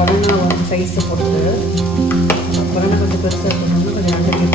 Banana வந்து சைஸை பொறுத்து பனானா கொஞ்சம் பெருசாக இருக்கணும்னா கொஞ்சம் நல்லா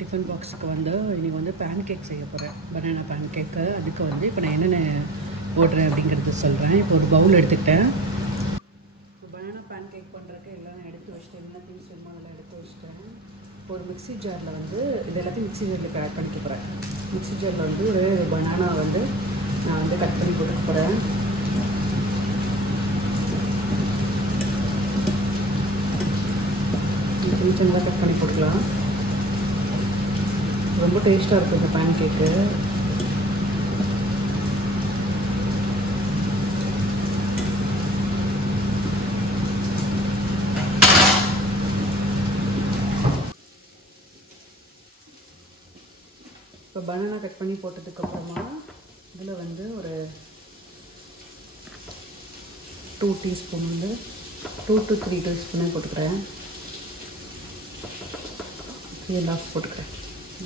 டிஃபன் பாக்ஸுக்கு வந்து இன்றைக்கி வந்து பேன்கேக் செய்ய போகிறேன். பனானா பேன்கேக்கு. அதுக்கு வந்து இப்போ நான் என்னென்ன போடுறேன் அப்படிங்கிறது சொல்கிறேன். இப்போ ஒரு பவுல் எடுத்துக்கிட்டேன். இப்போ பனானா பேன்கேக் பண்ணுறதுக்கு எல்லாம் நான் எடுத்து வச்சுட்டேன். எல்லாத்தையும் சும்மா நல்லா எடுத்து வச்சுட்டேன். இப்போ ஒரு மிக்ஸி ஜாரில் வந்து இது எல்லாத்தையும் மிக்ஸி ஜாரில் ஆட் பண்ணிக்க போகிறேன். மிக்ஸி ஜாரில் வந்து ஒரு பனானா வந்து நான் வந்து கட் பண்ணி போட்டுக்க போகிறேன். கொஞ்சம் நல்லா கட் பண்ணி போட்டுக்கலாம். ரொம்ப டேஸ்ட்டாக இருக்கும் இந்த பேன்கேக்கு. இப்போ பனானா கட் பண்ணி போட்டதுக்கப்புறமா இதில் வந்து ஒரு 2 டீஸ்பூன் வந்து 2 to 3 டீஸ்பூனே போட்டுக்கிறேன். 3.5 போட்டுக்கிறேன்.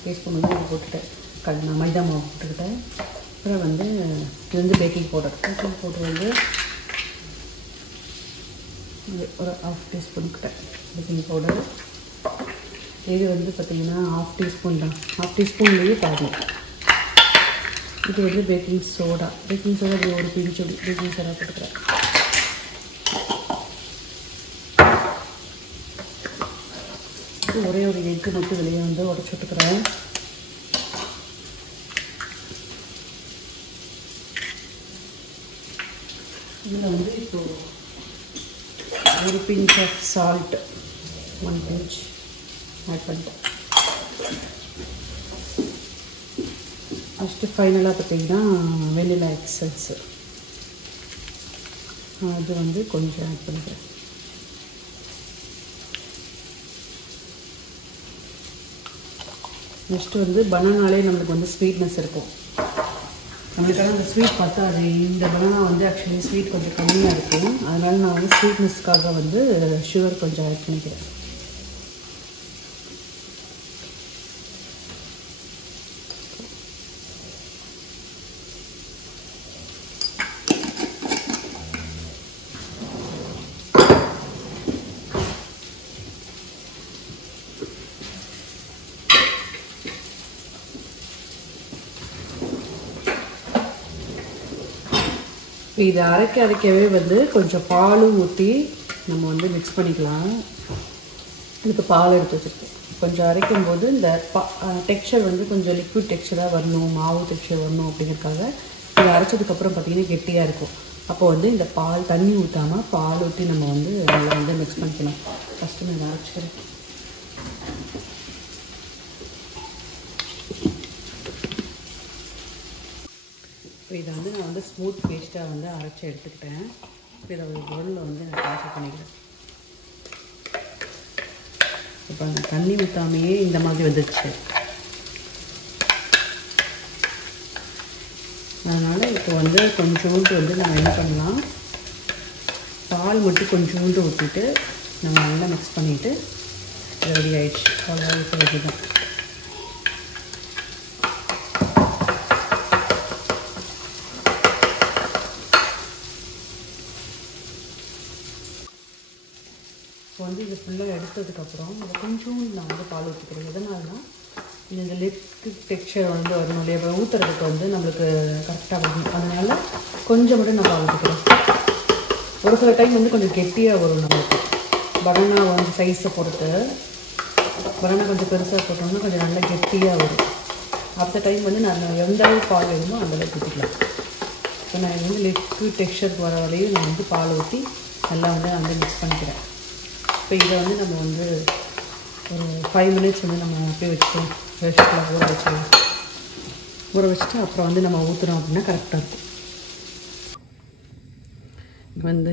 டீஸ்பூன் வந்து இது போட்டுட்டேன். நான் மைதா மாவு போட்டுக்கிட்டேன். அப்புறம் வந்து இது வந்து பேக்கிங் பவுடர் வந்து ஒரு 1/2 டீஸ்பூன் கிட்ட பேக்கிங் பவுடர். இது வந்து பார்த்திங்கன்னா 1/2 டீஸ்பூன் தான். 1/2 டீஸ்பூன்லேயே பாதி. இது வந்து பேக்கிங் சோடா இது ஒரு பிஞ்சு பேக்கிங் சோடா போட்டுக்கிறேன். ஒரே ஒரு எக்கு மட்டும் வெளியே வந்து உடச்சி விட்டுக்கிறேன். இதில் வந்து இப்போது ஒரு pinch of salt 1 pinch add பண்ணிட்டேன். ஃபஸ்ட்டு ஃபைனலாக பார்த்திங்கன்னா வெனிலா எசன்ஸ் அது வந்து கொஞ்சம் ஆட் பண்ணிக்கிறேன். நெக்ஸ்ட்டு வந்து பனானாலே நம்மளுக்கு வந்து ஸ்வீட்னஸ் இருக்கும். நம்மளுக்கான அந்த ஸ்வீட் பார்த்தா அது இந்த பனானா வந்து ஆக்சுவலி ஸ்வீட் கொஞ்சம் கம்மியாக இருக்கும். அதனால் நான் வந்து ஸ்வீட்னஸ்க்காக வந்து சுகர் கொஞ்சம் ஆட் பண்ணிக்கிறேன். இதை அரைக்கவே வந்து கொஞ்சம் பாலும் ஊற்றி நம்ம வந்து மிக்ஸ் பண்ணிக்கலாம். இதுக்கு பால் எடுத்து வச்சுருக்கேன். கொஞ்சம் அரைக்கும் போது இந்த டெக்ஸ்சர் வந்து கொஞ்சம் லிக்விட் டெக்ஸ்சராக வரணும், மாவு டெக்ஸ்சர் வரணும் அப்படிங்கிறதுக்காக இதை அரைச்சதுக்கப்புறம் பார்த்திங்கன்னா கெட்டியாக இருக்கும். அப்போ வந்து இந்த பால் தண்ணி ஊற்றாமல் பால் ஊற்றி நம்ம வந்து நல்லா வந்து மிக்ஸ் பண்ணிக்கலாம். ஃபஸ்ட்டு நான் இதை அரைச்சிக்கிறேன். இப்போ இதை வந்து நான் வந்து ஸ்மூத் பேஸ்ட்டாக வந்து அரைச்சி எடுத்துக்கிட்டேன். இப்போ இதை ஒரு பவுலில் வந்து நான் ட்ரான்ஸ்ஃபர் பண்ணிக்கிறேன். இப்போ அந்த தண்ணி ஊற்றாமையே இந்த மாதிரி வந்துடுச்சு. அதனால் இப்போ வந்து கொஞ்சோண்டு வந்து நம்ம என்ன பண்ணலாம், பால் மட்டும் கொஞ்சோண்டு ஊற்றிட்டு நம்ம நல்லா மிக்ஸ் பண்ணிவிட்டு ரெடி ஆகிடுச்சு. அவ்வளோதான் ஊற்ற வேண்டியதுதான். இப்போ வந்து இது ஃபுல்லாக எடுத்ததுக்கப்புறம் அதை கொஞ்சோண்டு நான் வந்து பால் ஊற்றிக்கிறேன். எதனால்னா இந்த லிக்விட் டெக்ஸ்சர் வந்து வரணும் இல்லையா, இப்போ ஊற்றுறதுக்கு வந்து நம்மளுக்கு கரெக்டாக வரணும். அதனால் கொஞ்சம் மட்டும் நான் பால் ஊற்றிக்கிறேன். ஒரு சில டைம் வந்து கொஞ்சம் கெட்டியாக வரும் நம்மளுக்கு. பனானா வந்து சைஸை பொறுத்து பனானா கொஞ்சம் பெருசாக போட்டோம்னா கொஞ்சம் நல்லா கெட்டியாக வரும். அடுத்த டைம் வந்து நான் எந்த அளவுக்கு பால் வேணுமோ அந்தளவுக்கு ஊற்றிக்கலாம். இப்போ நான் வந்து லிக்விட் டெக்ஸ்சருக்கு வர வரையும் நான் வந்து பால் ஊற்றி நல்லா வந்து நான் வந்து மிக்ஸ் பண்ணிக்கிறேன். இப்போ இதை வந்து நம்ம வந்து ஒரு 5 மினிட்ஸ் வந்து நம்ம அப்படியே வச்சுக்கலாம். ஊற வச்சுட்டு அப்புறம் வந்து நம்ம ஊற்றுறோம் அப்படின்னா கரெக்டாக இருக்கும்.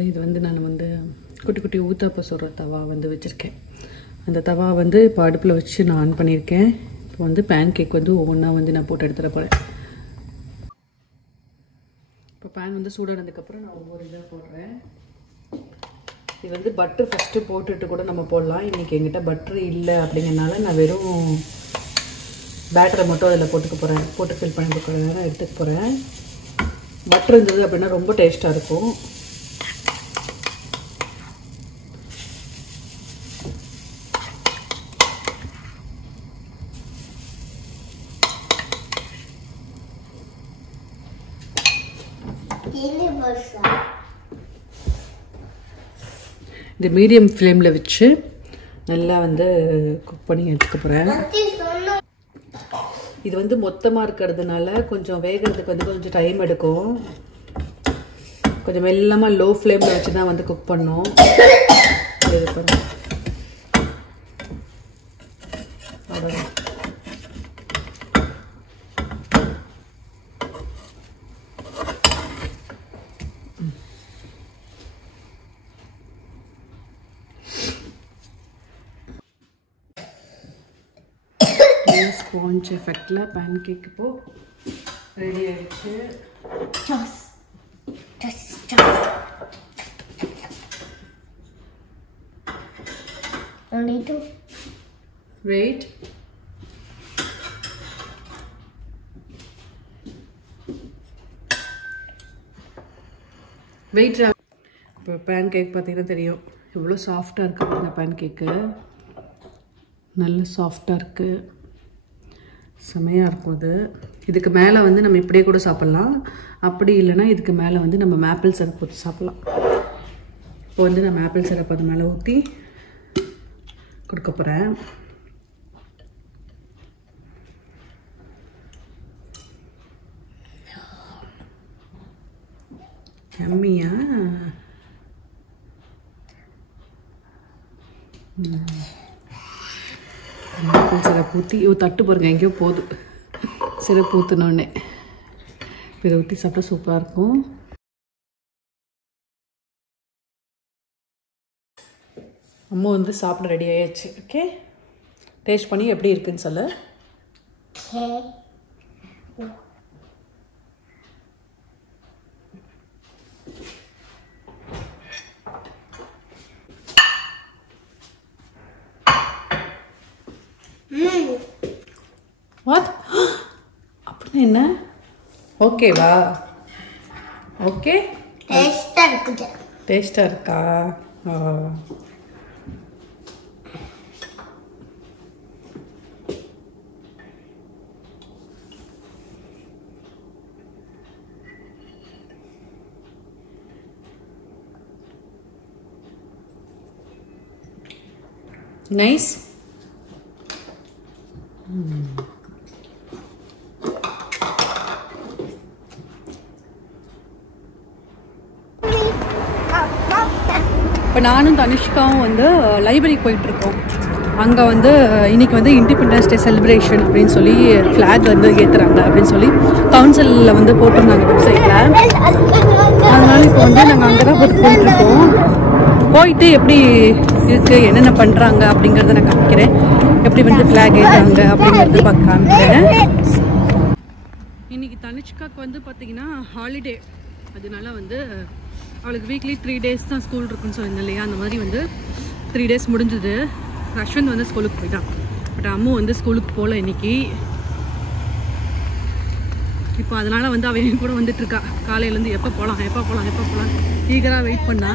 இது வந்து நான் வந்து குட்டி குட்டி ஊத்தாப்ப சொல்கிற தவா வந்து வச்சுருக்கேன். அந்த தவா வந்து இப்போ அடுப்பில் வச்சு நான் ஆன் பண்ணியிருக்கேன். இப்போ வந்து பேன் கேக் வந்து ஒவ்வொன்றா வந்து நான் போட்டு எடுத்துகிற போகிறேன். இப்போ பேன் வந்து சூடானதுக்கப்புறம் நான் ஒவ்வொரு இதாக போடுறேன். இது வந்து பட்ரு ஃபஸ்ட்டு போட்டுட்டு கூட நம்ம போடலாம். இன்றைக்கி என்கிட்ட பட்ரு இல்லை அப்படிங்கிறனால நான் வெறும் பேட்டரை மட்டும் அதில் போட்டு ஃபில் பண்ணி நான் எடுத்துக்க போகிறேன். பட்ரு இருந்தது அப்படின்னா ரொம்ப டேஸ்ட்டாக இருக்கும். இந்த மீடியம் ஃப்ளேமில் வச்சு நல்லா வந்து குக் பண்ணி எடுத்துக்க போகிறேன். இது வந்து மொத்தமாக இருக்கிறதுனால கொஞ்சம் வேகிறதுக்கு வந்து கொஞ்சம் டைம் எடுக்கும். கொஞ்சம் மெல்லமாக லோ ஃப்ளேமில் வச்சு தான் வந்து குக் பண்ணோம். ஸ்பாஞ்ச் எஃபெக்டில் பேன் கேக் இப்போ ரெடி ஆயிடுச்சு. வெயிட். இப்போ பேன் கேக் பார்த்தீங்கன்னா தெரியும் எவ்வளோ சாஃப்டாக இருக்குது. இந்த பேன் கேக்கு நல்ல சாஃப்டாக இருக்குது, செமையாக இருக்கும். இதுக்கு மேலே வந்து நம்ம இப்படியே கூட சாப்பிட்லாம். அப்படி இல்லைன்னா இதுக்கு மேலே வந்து நம்ம மேப்பிள் சிரப் ஊற்றி சாப்பிட்லாம். இப்போ வந்து நான் மேப்பிள் சிரப் அது மேலே ஊற்றி கொடுக்க போகிறேன். எம்மியா? மேப்பிள் சிரப் ஊற்றி தட்டு பாருங்க எங்கேயோ போகுது. சிரப் ஊற்றினோடனே இதை ஊற்றி சாப்பிட்டா சூப்பராக இருக்கும். அம்மா வந்து சாப்பிட ரெடி ஆயிடுச்சு. ஓகே, டேஸ்ட் பண்ணி எப்படி இருக்குன்னு சொல்லு. வாட் அப்படின்னா என்ன? ஓகேவா? ஓகே, டேஸ்டாக இருக்குது. டேஸ்டாக இருக்கா? நைஸ். இப்போ நானும் தனுஷ்காவும் வந்து லைப்ரரிக்கு போயிட்டுருக்கோம். அங்கே வந்து இன்றைக்கி வந்து இண்டிபெண்டன்ஸ் டே செலிப்ரேஷன் அப்படின்னு சொல்லி ஃப்ளாக் வந்து ஏற்றுறாங்க அப்படின்னு சொல்லி கவுன்சிலில் வந்து போட்டிருந்தாங்க வெப்சைட்டில். அதனால இப்போ வந்து நாங்கள் அங்கே தான் போயிட்டுருக்கோம். போயிட்டு எப்படி இருக்குது, என்னென்ன பண்ணுறாங்க அப்படிங்கிறத நான் காமிக்கிறேன். எப்படி வந்து ஃப்ளாக் ஏற்றுறாங்க அப்படிங்கிறது காமிக்கிறேன். இன்றைக்கி தனுஷ்காவுக்கு வந்து பார்த்திங்கன்னா ஹாலிடே, அதனால வந்து அவளுக்கு வீக்லி 3 days தான் ஸ்கூல் இருக்குன்னு சொல்லியிருந்தேன் இல்லையா. அந்த மாதிரி வந்து 3 days முடிஞ்சுது. அஸ்வந்த் வந்து ஸ்கூலுக்கு போயிட்டான். பட் அம்மு வந்து ஸ்கூலுக்கு போகல இன்னைக்கு. இப்போ அதனால் வந்து அவன் கூட வந்துட்டுருக்கா. காலையிலேருந்து எப்போ போகலாம் ஈகராக வெயிட் பண்ணா.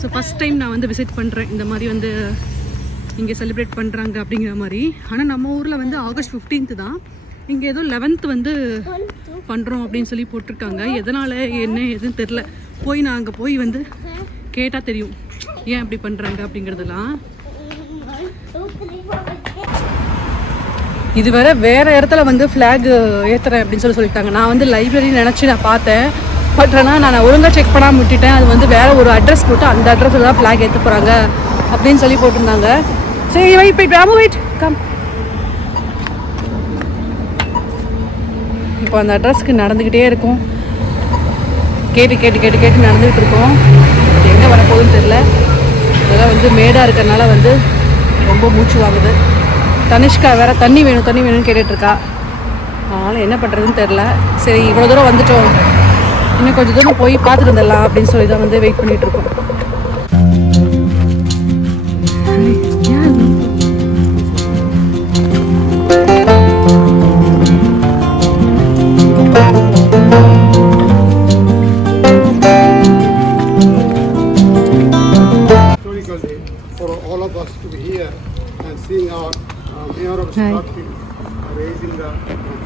ஸோ ஃபஸ்ட் டைம் நான் வந்து விசிட் பண்ணுறேன். இந்த மாதிரி வந்து இங்கே செலிப்ரேட் பண்ணுறாங்க அப்படிங்கிற மாதிரி. ஆனால் நம்ம ஊரில் வந்து August 15th தான். இங்கே ஏதோ 11th வந்து பண்ணுறோம் அப்படின்னு சொல்லி போட்டிருக்காங்க. எதனால் என்ன எதுன்னு தெரில. நான் அங்கே போய் வந்து கேட்டால் தெரியும் ஏன் அப்படி பண்ணுறாங்க அப்படிங்கிறதெல்லாம். இது வேறு இடத்துல வந்து ஃப்ளாக் ஏற்றுறேன் அப்படின்னு சொல்லிட்டாங்க. நான் வந்து லைப்ரரி நினச்சி நான் பார்த்தேன். பட் ஆனால் நான் ஒழுங்காக செக் பண்ணாமல் விட்டுட்டேன். அது வந்து வேறு ஒரு அட்ரஸ் போட்டு அந்த அட்ரஸில் தான் ஃப்ளாக் ஏற்ற போகிறாங்க அப்படின்னு சொல்லி போட்டிருந்தாங்க. சரி வெயிட் கம். இப்போ அந்த அட்ரஸ்க்கு நடந்துக்கிட்டே இருக்கும். கேட்டு நடந்துகிட்டு இருக்கோம். அது எங்கே வரப்போகுதுன்னு தெரில. அதெல்லாம் வந்து மேடாக இருக்கிறதுனால வந்து ரொம்ப மூச்சு வாங்குது. தனிஷ்கா வேறு தண்ணி வேணும்னு கேட்டுட்ருக்கா. அதனால் என்ன பண்ணுறதுன்னு தெரில. சரி இவ்வளோ தூரம் வந்துட்டோம், இன்னும் கொஞ்சம் தூரம் போய் பார்த்துட்டு வந்துடலாம் அப்படின்னு சொல்லி தான் வந்து வெயிட் பண்ணிகிட்ருக்கோம். For all of us to be here and seeing our mayor of Scotland raising the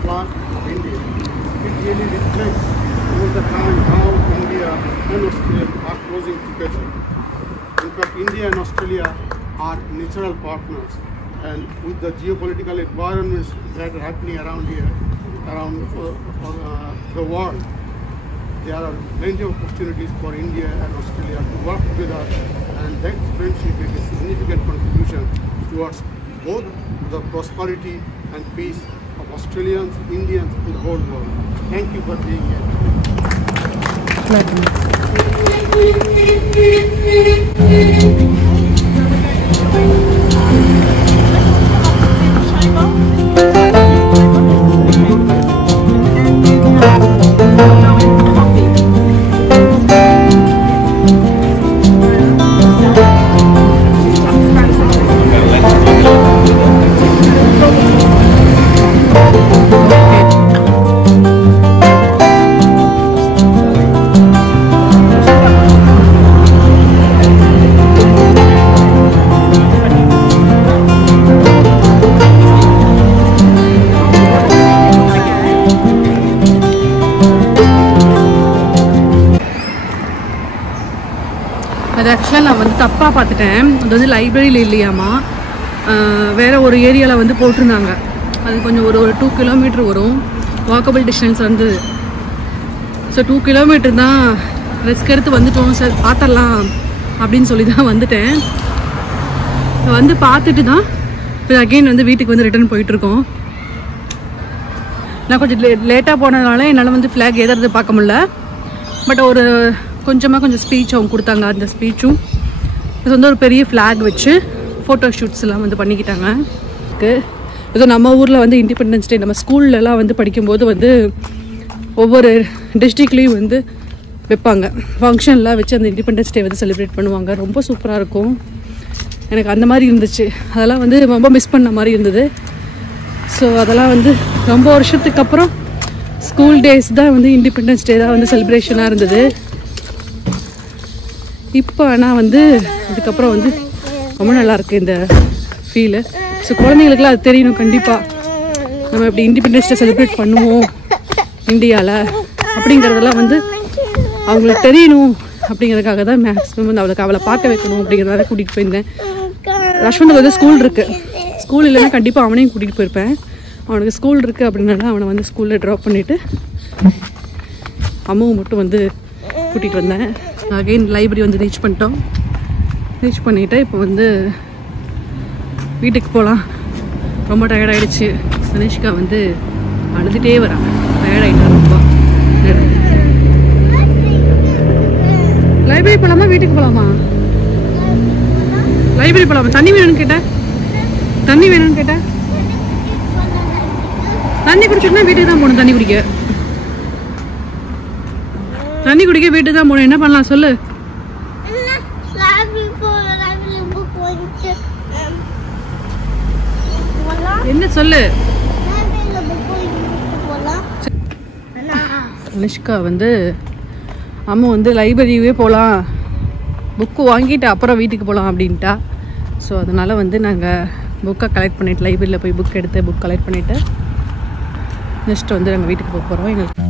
flag of India, it really reflects over the time how India and Australia are closing together. In fact, India and Australia are natural partners, and with the geopolitical environments that are happening around here, around the world, there are plenty of opportunities for India and Australia to work together, and that friendship is a significant contribution towards both the prosperity and peace of Australians, Indians, and the whole world. Thank you for being here. அது ஆக்சுவலாக நான் வந்து தப்பாக பார்த்துட்டேன். அது வந்து லைப்ரரியில் இல்லையாமா, வேறு ஒரு ஏரியாவில் வந்து போட்டிருந்தாங்க. அது கொஞ்சம் ஒரு 2 கிலோமீட்டர் வரும் வாக்கபிள் டிஸ்டன்ஸ் வந்து. ஸோ 2 கிலோமீட்டர் தான் ரிஸ்க் எடுத்து வந்துட்டோம் சார், பார்த்துடலாம் அப்படின்னு சொல்லி தான் வந்துட்டேன். வந்து பார்த்துட்டு தான் இப்போ அகெயின் வந்து வீட்டுக்கு வந்து ரிட்டர்ன் போயிட்டுருக்கோம். நான் கொஞ்சம் லேட்டாக போனதுனால என்னால் வந்து ஃப்ளாக் ஏதாவது பார்க்க முடியல. பட் ஒரு கொஞ்சம் ஸ்பீச் அவங்க கொடுத்தாங்க. அந்த ஸ்பீச்சும் இது வந்து ஒரு பெரிய ஃப்ளாக் வச்சு ஃபோட்டோ ஷூட்ஸ் எல்லாம் வந்து பண்ணிக்கிட்டாங்க. ஏதோ நம்ம ஊரில் வந்து இண்டிபெண்டன்ஸ் டே நம்ம ஸ்கூல்லலாம் வந்து படிக்கும்போது வந்து ஒவ்வொரு டிஸ்ட்ரிக்ட்லேயும் வந்து வைப்பாங்க, ஃபங்க்ஷன்லாம் வச்சு அந்த இண்டிபெண்டன்ஸ் டே வந்து செலிப்ரேட் பண்ணுவாங்க. ரொம்ப சூப்பராக இருக்கும். எனக்கு அந்த மாதிரி இருந்துச்சு. அதெல்லாம் வந்து ரொம்ப மிஸ் பண்ண மாதிரி இருந்தது. ஸோ அதெல்லாம் வந்து ரொம்ப வருஷத்துக்கு அப்புறம் ஸ்கூல் டேஸ் தான் வந்து இண்டிபெண்டன்ஸ் டே தான் வந்து செலிப்ரேஷனாக இருந்தது. இப்போ ஆனால் வந்து அதுக்கப்புறம் வந்து ரொம்ப நல்லாயிருக்கு இந்த ஃபீலு. ஸோ குழந்தைங்களுக்குலாம் அது தெரியணும் கண்டிப்பாக. நம்ம இப்படி இண்டிபெண்டன்ஸ் டே செலிப்ரேட் பண்ணுவோம் இந்தியாவில் அப்படிங்கிறதெல்லாம் வந்து அவங்களுக்கு தெரியணும். அப்படிங்கிறதுக்காக தான் மேக்ஸிமம் வந்து அவளை பார்க்க வைக்கணும் அப்படிங்கிறதால கூட்டிகிட்டு போயிருந்தேன். ரஷ்வனுக்கு வந்து ஸ்கூல் இருக்குது. ஸ்கூல் இல்லைன்னா கண்டிப்பாக அவனையும் கூட்டிகிட்டு போயிருப்பேன். அவனுக்கு ஸ்கூல் இருக்குது அப்படின்னால அவனை வந்து ஸ்கூலில் ட்ராப் பண்ணிவிட்டு அம்மாவை மட்டும் வந்து கூட்டிகிட்டு வந்தேன். அகெயின் லைப்ரரி வந்து ரீச் பண்ணிட்டோம். ரீச் பண்ணிவிட்டு இப்போ வந்து வீட்டுக்கு போகலாம். ரொம்ப டயர்டாகிடுச்சு. தனிஷ்கா வந்து அழுதுகிட்டே வராங்க. டயர்டாகிட்டா ரொம்ப. லைப்ரரி போகலாமா வீட்டுக்கு போகலாமா? லைப்ரரி போகலாமா? தண்ணி வேணும்னு கேட்டேன். தண்ணி குடிச்சிட்டுனா வீட்டுக்கு தான் போகணும். தண்ணி குடிக்க வீட்டுக்கு தான் போகணும். என்ன பண்ணலாம் சொல்லு? என்ன சொல்லு? அனுஷ்கா வந்து அம்மா வந்து லைப்ரரியே போகலாம், புக்கு வாங்கிட்டு அப்புறம் வீட்டுக்கு போகலாம் அப்படின்ட்டா. ஸோ அதனால் வந்து நாங்கள் புக்கை கலெக்ட் பண்ணிவிட்டு லைப்ரரியில் போய் புக் எடுத்து புக் கலெக்ட் பண்ணிவிட்டு நெக்ஸ்ட் வந்து நாங்கள் வீட்டுக்கு போக போகிறோம். எங்களுக்கு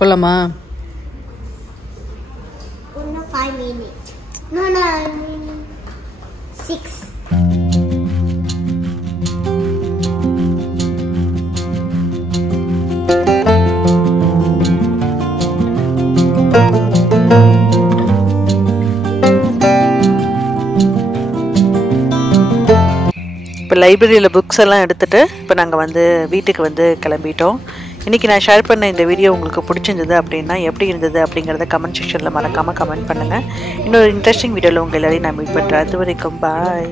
போகலாமா? Only 5 minutes. No, 6. இப்போ லைப்ரரியில் புக்ஸ் எல்லாம் எடுத்துகிட்டு இப்போ நாங்கள் வந்து வீட்டுக்கு வந்து கிளம்பிட்டோம். இன்றைக்கி நான் ஷேர் பண்ண இந்த வீடியோ உங்களுக்கு பிடிச்சிருந்தது அப்படின்னா எப்படி இருந்தது அப்படிங்கிறத கமெண்ட் செக்ஷனில் மறக்காமல் கமெண்ட் பண்ணுங்கள். இன்னொரு இன்ட்ரெஸ்டிங் வீடியோவில் உங்கள் எல்லாரையும் நான் மீட் பண்ணுறேன். அது வரைக்கும் பாய்.